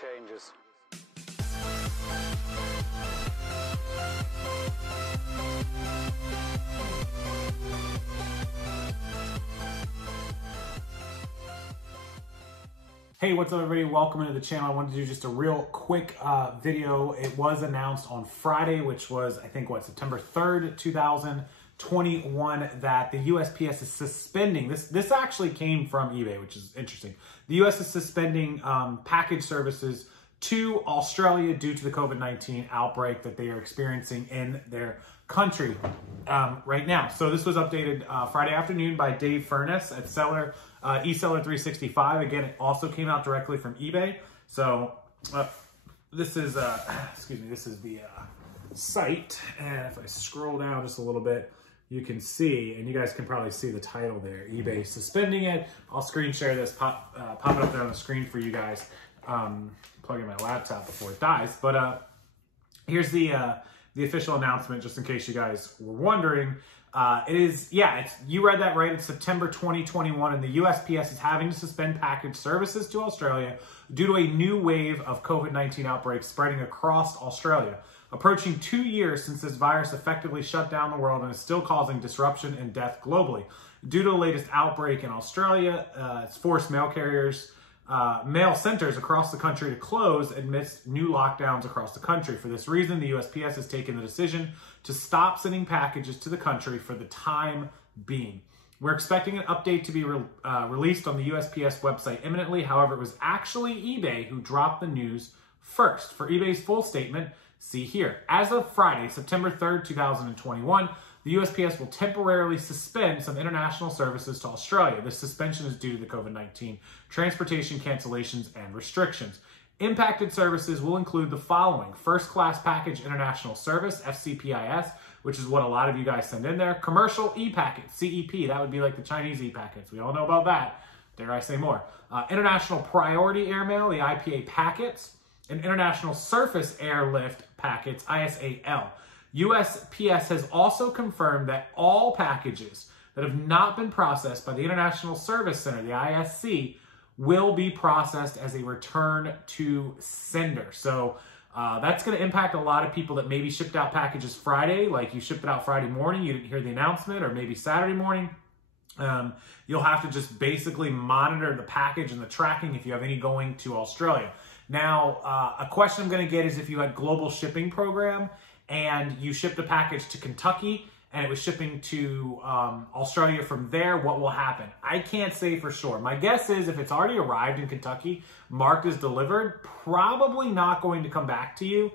changes. Hey, what's up everybody? Welcome into the channel. I wanted to do just a real quick video. It was announced on Friday, which was, I think, September 3rd, 2021, that the USPS is suspending, this actually came from eBay, which is interesting. The US is suspending package services to Australia due to the COVID-19 outbreak that they are experiencing in their country right now. So this was updated Friday afternoon by Dave Furness at eSeller 365. Again, it also came out directly from eBay. So this is, this is the site. And if I scroll down just a little bit, you can see, and you guys can probably see the title there, eBay suspending it. I'll screen share this, pop it up there on the screen for you guys. Plug in my laptop before it dies. But here's the official announcement, just in case you guys were wondering. You read that right. It's September 2021, and the USPS is having to suspend package services to Australia due to a new wave of COVID-19 outbreaks spreading across Australia. Approaching 2 years since this virus effectively shut down the world and is still causing disruption and death globally. Due to the latest outbreak in Australia, it's forced mail centers across the country to close amidst new lockdowns across the country. For this reason, the USPS has taken the decision to stop sending packages to the country for the time being. We're expecting an update to be released on the USPS website imminently. However, it was actually eBay who dropped the news first. For eBay's full statement, see here. As of Friday, September 3rd, 2021, the USPS will temporarily suspend some international services to Australia. This suspension is due to the COVID-19 transportation cancellations and restrictions. Impacted services will include the following: First Class Package International Service, FCPIS, which is what a lot of you guys send in there. Commercial e-packets, CEP, that would be like the Chinese e-packets. We all know about that. Dare I say more. International Priority Airmail, the IPA packets, and International Surface Airlift packets, ISAL. USPS has also confirmed that all packages that have not been processed by the International Service Center, the ISC, will be processed as a return to sender. So that's going to impact a lot of people that maybe shipped out packages Friday, like you shipped it out Friday morning, you didn't hear the announcement, or maybe Saturday morning. You'll have to just basically monitor the package and the tracking if you have any going to Australia. Now, a question I'm going to get is if you had global shipping program and you shipped a package to Kentucky and it was shipping to Australia from there, what will happen? I can't say for sure. My guess is if it's already arrived in Kentucky, marked as delivered, probably not going to come back to you.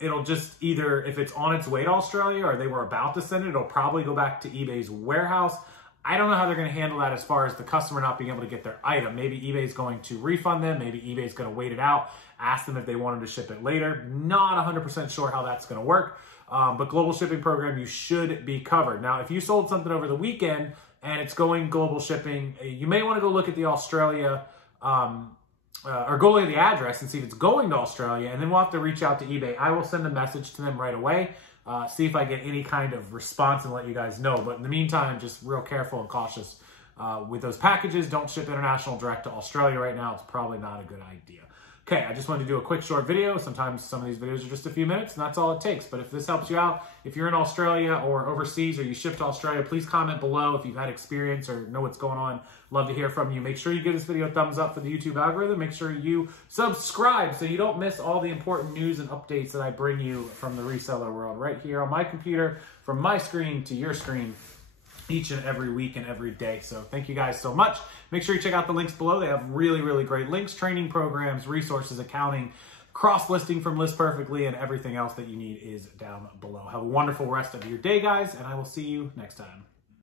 It'll just either, if it's on its way to Australia or they were about to send it, it'll probably go back to eBay's warehouse. I don't know how they're going to handle that as far as the customer not being able to get their item. Maybe eBay's going to refund them. Maybe eBay's going to wait it out, ask them if they want them to ship it later. Not 100% sure how that's going to work. But global shipping program, you should be covered. Now, if you sold something over the weekend and it's going global shipping, you may want to go look at the Australia, or go look at the address and see if it's going to Australia, and then we'll have to reach out to eBay. I will send a message to them right away. See if I get any kind of response and let you guys know. But in the meantime, just real careful and cautious with those packages. Don't ship international direct to Australia right now. It's probably not a good idea. Okay, I just wanted to do a quick short video. Sometimes some of these videos are just a few minutes, and that's all it takes. But if this helps you out, if you're in Australia or overseas or you ship to Australia, please comment below if you've had experience or know what's going on. Love to hear from you. Make sure you give this video a thumbs up for the YouTube algorithm. Make sure you subscribe so you don't miss all the important news and updates that I bring you from the reseller world right here on my computer, from my screen to your screen, each and every week and every day. So thank you guys so much. Make sure you check out the links below. They have really, really great links, training programs, resources, accounting, cross-listing from List Perfectly, and everything else that you need is down below. Have a wonderful rest of your day, guys, and I will see you next time.